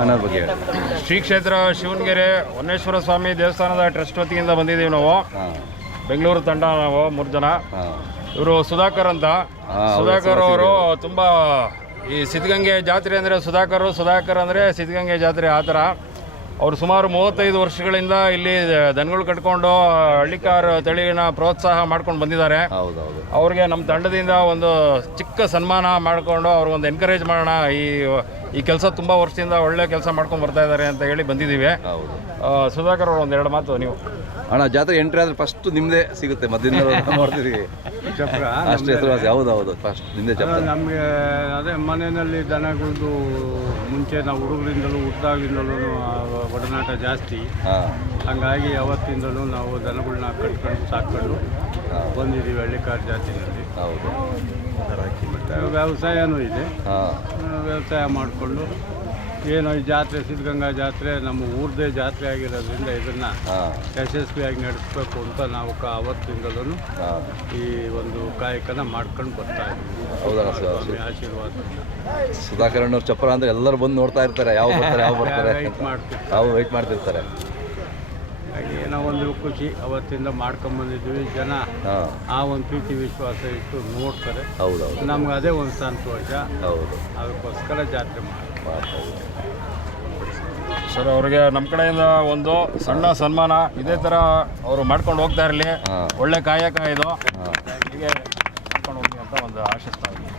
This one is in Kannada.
ಅನ್ನೋದ್ರ ಬಗ್ಗೆ ಹೇಳಿ. ಶ್ರೀ ಕ್ಷೇತ್ರ ಶಿವನಗೆರೆ ಹೊನ್ನೇಶ್ವರ ಸ್ವಾಮಿ ದೇವಸ್ಥಾನದ ಟ್ರಸ್ಟ್ ವತಿಯಿಂದ ಬಂದಿದ್ದೀವಿ ನಾವು. ಬೆಂಗಳೂರು ತಂಡ ನಾವು ಮೂರು ಜನ. ಇವರು ಸುಧಾಕರ್ ಅಂತ. ಸುಧಾಕರ್ ಅವರು ತುಂಬ ಈ ಸಿದ್ಧಗಂಗೆ ಜಾತ್ರೆ ಅಂದರೆ ಸುಧಾಕರ್ ಸುಧಾಕರ್ ಅಂದರೆ ಸಿದ್ಧಗಂಗೆ ಜಾತ್ರೆ ಆ ಥರ. ಅವರು ಸುಮಾರು ಮೂವತ್ತೈದು ವರ್ಷಗಳಿಂದ ಇಲ್ಲಿ ದನಗಳು ಕಟ್ಕೊಂಡು ಹಳ್ಳಿಕಾರ ತಳಿನ ಪ್ರೋತ್ಸಾಹ ಮಾಡ್ಕೊಂಡು ಬಂದಿದ್ದಾರೆ. ಅವ್ರಿಗೆ ನಮ್ಮ ತಂಡದಿಂದ ಒಂದು ಚಿಕ್ಕ ಸನ್ಮಾನ ಮಾಡಿಕೊಂಡು ಅವ್ರಿಗೊಂದು ಎನ್ಕರೇಜ್ ಮಾಡೋಣ. ಈ ಈ ಕೆಲಸ ತುಂಬ ವರ್ಷದಿಂದ ಒಳ್ಳೆ ಕೆಲಸ ಮಾಡ್ಕೊಂಡು ಬರ್ತಾ ಇದ್ದಾರೆ ಅಂತ ಹೇಳಿ ಬಂದಿದ್ದೀವಿ. ಸುಧಾಕರ್ ಅವರು ಒಂದೆರಡು ಮಾತು ನೀವು. ಅಣ್ಣ ಜಾತ್ರೆ ಎಂಟ್ರಿ ಆದರೆ ಫಸ್ಟ್ ನಿಮ್ಮದೇ ಸಿಗುತ್ತೆ ಮಧ್ಯಾಹ್ನ ನೋಡ್ತಿದ್ದೀವಿ. ಅಷ್ಟು ಹೆಸರುವಾಸಿ ಹೌದು ಹೌದು ಫಸ್ಟ್ ನಿಮ್ಮದೇ ಚಪ್ರ ನಮಗೆ ಅದೇ ಮನೆಯಲ್ಲಿ ದನಗಳದ್ದು ಮುಂಚೆ ನಾವು ಹುಡುಗರಿಂದಲೂ ಹುಟ್ಟಾಗಿಂದಲೂ ಒಡನಾಟ ಜಾಸ್ತಿ. ಹಂಗಾಗಿ ಅವತ್ತಿಂದಲೂ ನಾವು ದನಗಳನ್ನ ಕಟ್ಕೊಂಡು ಸಾಕೊಂಡು ಬಂದಿದ್ದೀವಿ ಹಳ್ಳಿಕಾರ್ ಜಾತಿನಲ್ಲಿ. ಹೌದು. ವ್ಯವಸಾಯನೂ ಇದೆ. ವ್ಯವಸಾಯ ಮಾಡಿಕೊಂಡು ಏನೋ ಈ ಜಾತ್ರೆ ಸಿದ್ಧಗಂಗಾ ಜಾತ್ರೆ ನಮ್ಮ ಊರದೇ ಜಾತ್ರೆ ಆಗಿರೋದ್ರಿಂದ ಇದನ್ನು ಯಶಸ್ವಿಯಾಗಿ ನಡೆಸಬೇಕು ಅಂತ ನಾವು ಕ ಅವತ್ತಿಂದಲೂ ಈ ಒಂದು ಕಾಯಕನ ಮಾಡ್ಕೊಂಡು ಬರ್ತಾ ಇದ್ದೀವಿ. ಆಶೀರ್ವಾದ ಸರ್? ಸ್ವಾಮಿ ಆಶೀರ್ವಾದದಿಂದ ಸುಧಾಕರ್ ಅಣ್ಣವ್ರ ಚಪ್ಪರ ಅಂದ್ರೆ ಎಲ್ಲರೂ ಬಂದು ನೋಡ್ತಾ ಇರ್ತಾರೆ. ಯಾವ ಬರ್ತಾರೆ ಯಾವ ಬರ್ತಾರೆ? ಮಾಡ್ತೀವಿ ಯಾವ ವೆಯ್ಟ್ ಮಾಡ್ತಿರ್ತಾರೆ? ಹಾಗೆ ಏನೋ ಒಂದು ಖುಷಿ ಅವತ್ತಿಂದ ಮಾಡ್ಕೊಂಬಂದಿದ್ವಿ ಜನ ಹಾಂ. ಆ ಒಂದು ಪ್ರೀತಿ ವಿಶ್ವಾಸ ಇಟ್ಟು ನೋಡ್ತಾರೆ. ಹೌದು ಹೌದು ನಮ್ಗೆ ಅದೇ ಒಂದು ಸಂತೋಷ. ಹೌದು. ಅದಕ್ಕೋಸ್ಕರ ಜಾತ್ರೆ ಮಾಡಿ ಮಾಡ್ತಾ ಸರ್ ಅವರಿಗೆ ನಮ್ಮ ಕಡೆಯಿಂದ ಒಂದು ಸಣ್ಣ ಸನ್ಮಾನ. ಇದೇ ಥರ ಅವರು ಮಾಡ್ಕೊಂಡು ಹೋಗ್ತಾ ಇರಲಿ. ಒಳ್ಳೆ ಕಾಯಕ ಇದು. ಹೀಗೆ ಮಾಡ್ಕೊಂಡು ಹೋಗಿ ಅಂತ ಒಂದು ಆಶಿಸ್ತಾ ಇದ್ದೀನಿ.